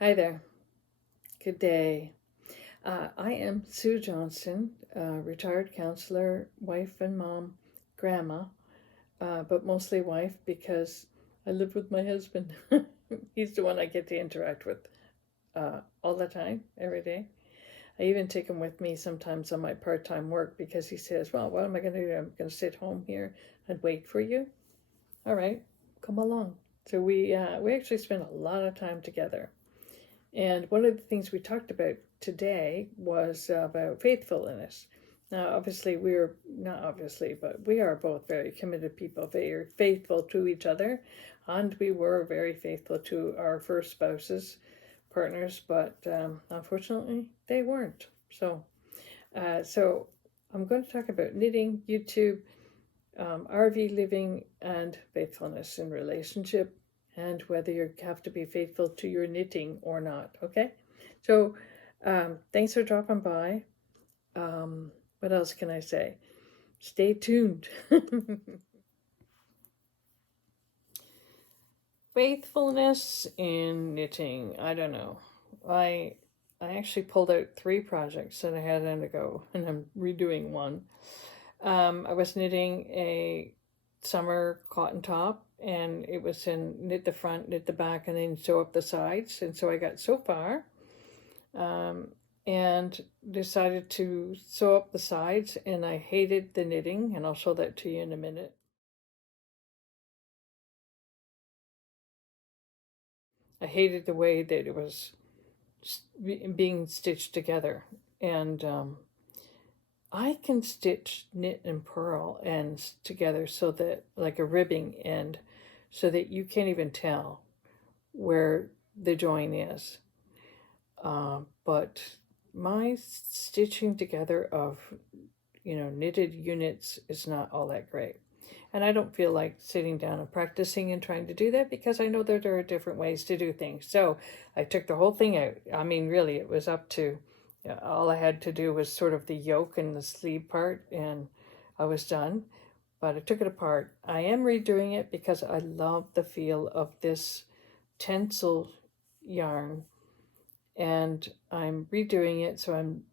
Hi there. Good day. I am Sue Johnson, retired counselor, wife and mom, grandma, but mostly wife because I live with my husband. He's the one I get to interact with all the time, every day. I even take him with me sometimes on my part time work because he says, "Well, what am I going to do? I'm going to sit home here and wait for you." All right, come along. So we actually spend a lot of time together. And one of the things we talked about today was about faithfulness. Now, obviously, we're not obviously, but we are both very committed people, very faithful to each other, and we were very faithful to our first spouses, partners, but unfortunately, they weren't. So I'm going to talk about knitting, YouTube, RV living, and faithfulness in relationship, and whether you have to be faithful to your knitting or not. Okay, so thanks for dropping by. What else can I say? Stay tuned. Faithfulness in knitting. I don't know. I I actually pulled out 3 projects that I had on the go, and I'm redoing one. I was knitting a summer cotton top, and it was in knit the front, knit the back, and then sew up the sides. And so I got so far, um, and decided to sew up the sides, and I hated the knitting, and I'll show that to you in a minute. I hated the way that it was being stitched together, and I can stitch knit and purl ends together so that, like a ribbing end, so that you can't even tell where the join is. But my stitching together of, knitted units is not all that great. And I don't feel like sitting down and practicing and trying to do that because I know that there are different ways to do things. So I took the whole thing out. I mean, really, it was up to, all I had to do was sort of the yoke and the sleeve part, and I was done. But I took it apart. I am redoing it because I love the feel of this tencel yarn, and I'm redoing it. So I'm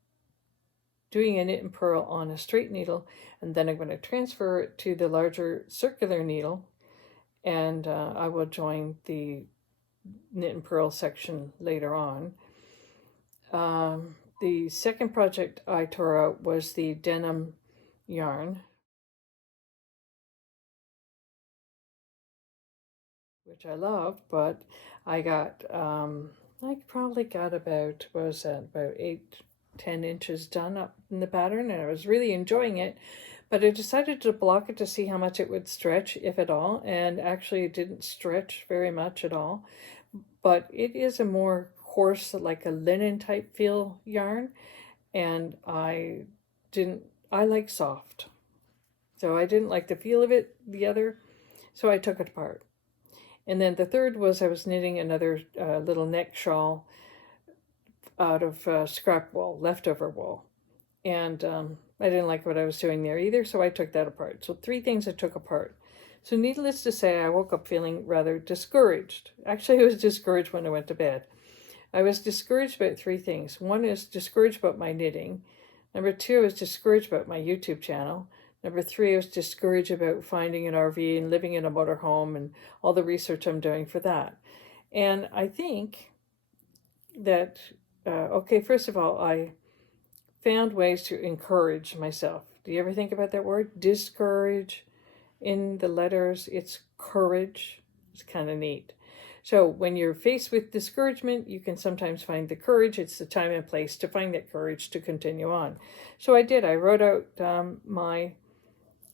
doing a knit and purl on a straight needle, and then I'm going to transfer it to the larger circular needle, and I will join the knit and purl section later on. The second project I tore out was the denim yarn, which I love, but I probably got about, what was that, about 8-10 inches done up in the pattern, and I was really enjoying it. But I decided to block it to see how much it would stretch, if at all, and actually it didn't stretch very much at all. But it is a more coarse, like a linen type feel yarn, and I like soft. So I didn't like the feel of it, so I took it apart. And then the third was I was knitting another little neck shawl out of scrap wool, leftover wool. And I didn't like what I was doing there either, so I took that apart. So 3 things I took apart. So needless to say, I woke up feeling rather discouraged. Actually, I was discouraged when I went to bed. I was discouraged about 3 things. One is discouraged about my knitting. Number 2, I was discouraged about my YouTube channel. Number 3, I was discouraged about finding an RV and living in a motorhome and all the research I'm doing for that. And I think that, okay, first of all, I found ways to encourage myself. Do you ever think about that word? Discourage. In the letters, it's courage. It's kind of neat. So when you're faced with discouragement, you can sometimes find the courage. It's the time and place to find that courage to continue on. So I did. I wrote out my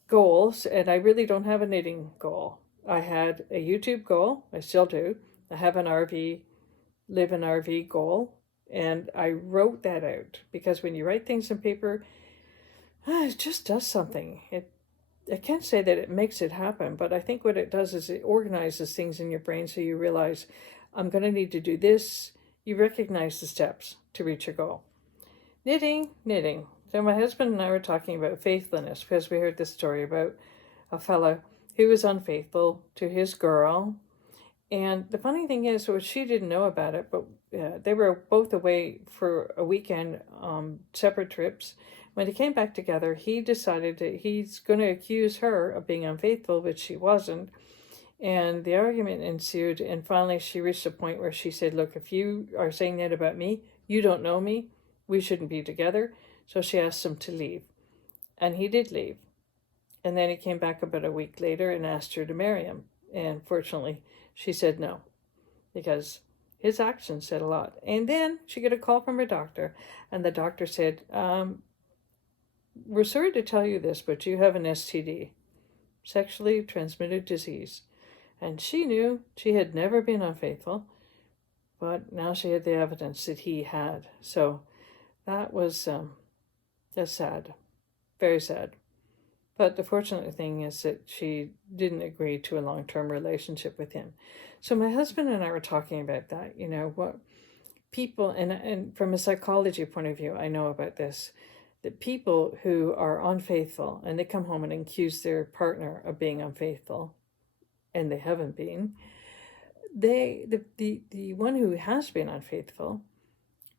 goals, and I really don't have a knitting goal. I had a YouTube goal. I still do. I have an live an RV goal, and I wrote that out because when you write things on paper, it just does something. I can't say that it makes it happen, but I think what it does is it organizes things in your brain so you realize, I'm going to need to do this. You recognize the steps to reach your goal. Knitting. So my husband and I were talking about faithfulness because we heard this story about a fella who was unfaithful to his girl, And the funny thing is, well, she didn't know about it, but they were both away for a weekend, separate trips. When they came back together, he decided that he's going to accuse her of being unfaithful, but she wasn't. And the argument ensued, and finally she reached a point where she said, look, if you are saying that about me, you don't know me, we shouldn't be together. So she asked him to leave. And he did leave. And then he came back about a week later and asked her to marry him. And fortunately, she said no, because his actions said a lot. And then she got a call from her doctor, and the doctor said, we're sorry to tell you this, but you have an STD, sexually transmitted disease. And she knew she had never been unfaithful, but now she had the evidence that he had. So that was that's sad, very sad. But the fortunate thing is that she didn't agree to a long-term relationship with him. So my husband and I were talking about that, what people, and from a psychology point of view, I know about this, that people who are unfaithful and they come home and accuse their partner of being unfaithful, and they haven't been, the one who has been unfaithful,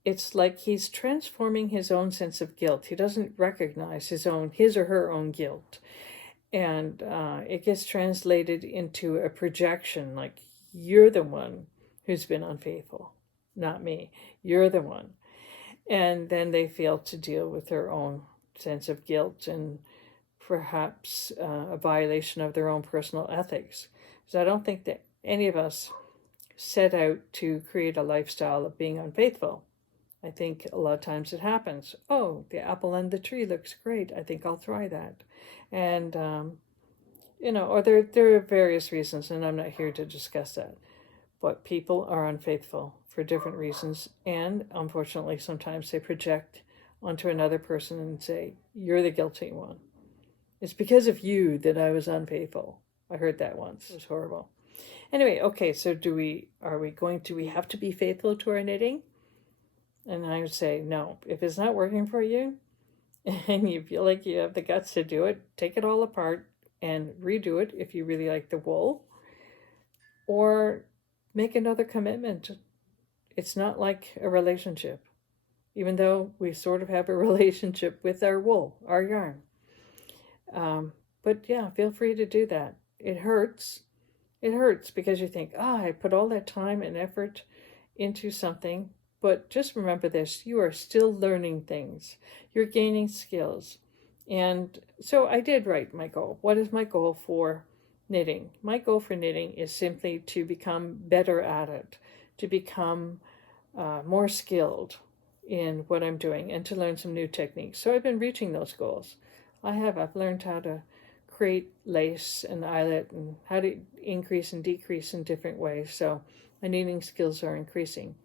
it's like he's transforming his own sense of guilt. He doesn't recognize his or her own guilt. And it gets translated into a projection, like, you're the one who's been unfaithful, not me. You're the one. And then they fail to deal with their own sense of guilt and perhaps a violation of their own personal ethics. So I don't think that any of us set out to create a lifestyle of being unfaithful. I think a lot of times it happens. Oh, the apple on the tree looks great. I think I'll try that. And, or there are various reasons, and I'm not here to discuss that. But people are unfaithful for different reasons. And unfortunately, sometimes they project onto another person and say, you're the guilty one. It's because of you that I was unfaithful. I heard that once. It was horrible. Anyway, okay, so do we have to be faithful to our knitting? And I would say, no. If it's not working for you and you feel like you have the guts to do it, take it all apart and redo it if you really like the wool. Or make another commitment. It's not like a relationship, even though we sort of have a relationship with our wool, our yarn. But yeah, feel free to do that. It hurts. It hurts because you think, I put all that time and effort into something. But just remember this, you are still learning things. You're gaining skills. And so I did write my goal. What is my goal for knitting? My goal for knitting is simply to become better at it, to become more skilled in what I'm doing, and to learn some new techniques. So I've been reaching those goals. I've learned how to create lace and eyelet and how to increase and decrease in different ways. So my knitting skills are increasing.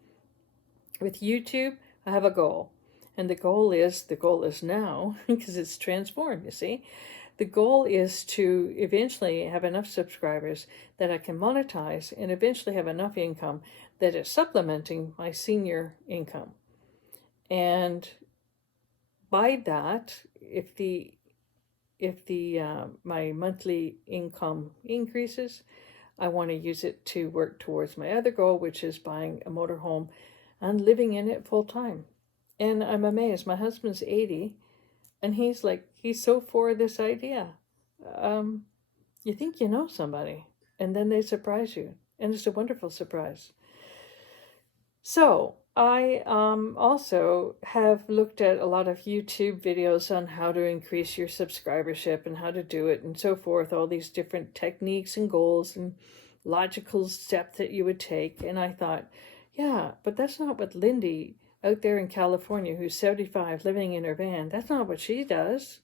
With YouTube, I have a goal. And the goal is now, because it's transformed, you see. The goal is to eventually have enough subscribers that I can monetize and eventually have enough income that is supplementing my senior income. And by that, if my monthly income increases, I want to use it to work towards my other goal, which is buying a motorhome and living in it full time. And I'm amazed. My husband's 80, and he's so for this idea. You think you know somebody, and then they surprise you, and it's a wonderful surprise. So I also have looked at a lot of YouTube videos on how to increase your subscribership and how to do it and so forth, all these different techniques and goals and logical steps that you would take. And I thought, yeah, but that's not what Lindy out there in California, who's 75, living in her van, that's not what she does.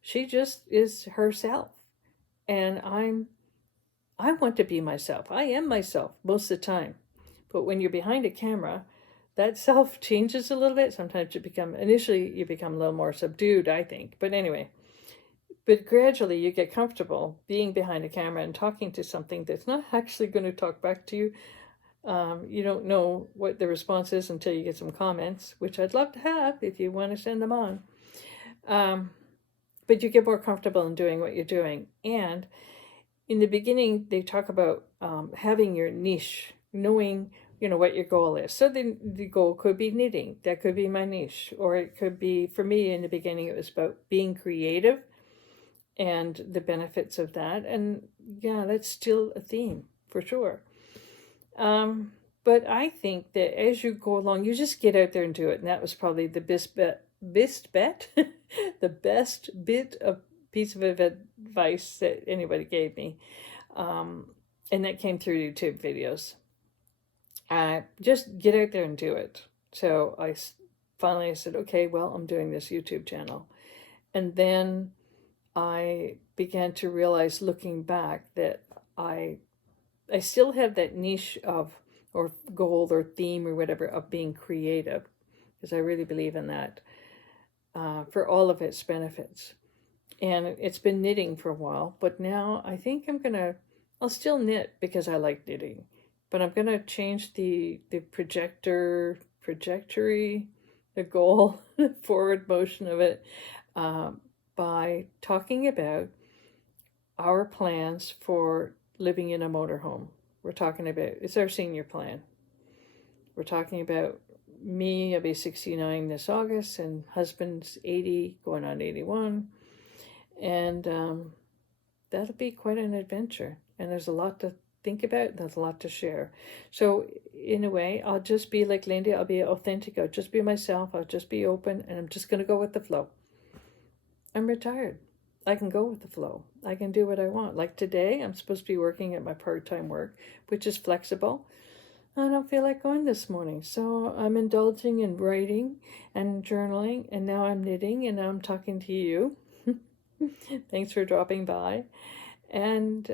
She just is herself. And I want to be myself. I am myself most of the time. But when you're behind a camera, that self changes a little bit. Sometimes initially you become a little more subdued, I think. But anyway, but gradually you get comfortable being behind a camera and talking to something that's not actually going to talk back to you. You don't know what the response is until you get some comments, which I'd love to have if you want to send them on. But you get more comfortable in doing what you're doing. And in the beginning, they talk about having your niche, knowing, what your goal is. So the goal could be knitting. That could be my niche. Or it could be, for me in the beginning, it was about being creative and the benefits of that. And yeah, that's still a theme for sure. But I think that as you go along, you just get out there and do it. And that was probably the best bet, the best piece of advice that anybody gave me. And that came through YouTube videos. Just get out there and do it. So I finally said, okay, well, I'm doing this YouTube channel. And then I began to realize, looking back, that I still have that niche of, or goal or theme or whatever, of being creative, because I really believe in that, for all of its benefits. And it's been knitting for a while, but now I think I'll still knit because I like knitting, but I'm gonna change the trajectory, the goal, the forward motion of it, by talking about our plans for living in a motorhome. We're talking about, it's our senior plan. We're talking about me, I'll be 69 this August, and husband's 80, going on 81. And that'll be quite an adventure. And there's a lot to think about, and there's a lot to share. So in a way, I'll just be like Lindy, I'll be authentic, I'll just be myself, I'll just be open, and I'm just going to go with the flow. I'm retired. I can go with the flow. I can do what I want. Like today, I'm supposed to be working at my part-time work, which is flexible. I don't feel like going this morning, so I'm indulging in writing and journaling, and now I'm knitting, and now I'm talking to you. Thanks for dropping by. And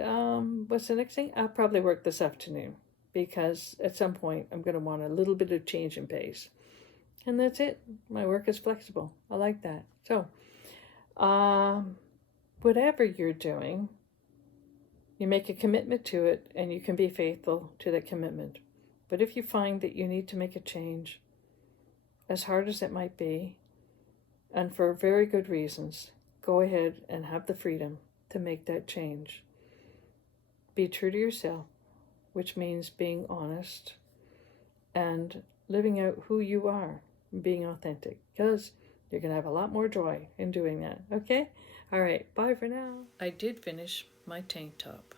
what's the next thing? I'll probably work this afternoon, because at some point I'm going to want a little bit of change in pace. And that's it. My work is flexible. I like that. So, whatever you're doing, you make a commitment to it, and you can be faithful to that commitment. But if you find that you need to make a change, as hard as it might be, and for very good reasons, go ahead and have the freedom to make that change. Be true to yourself, which means being honest and living out who you are, being authentic, because you're going to have a lot more joy in doing that. Okay? All right. Bye for now. I did finish my tank top.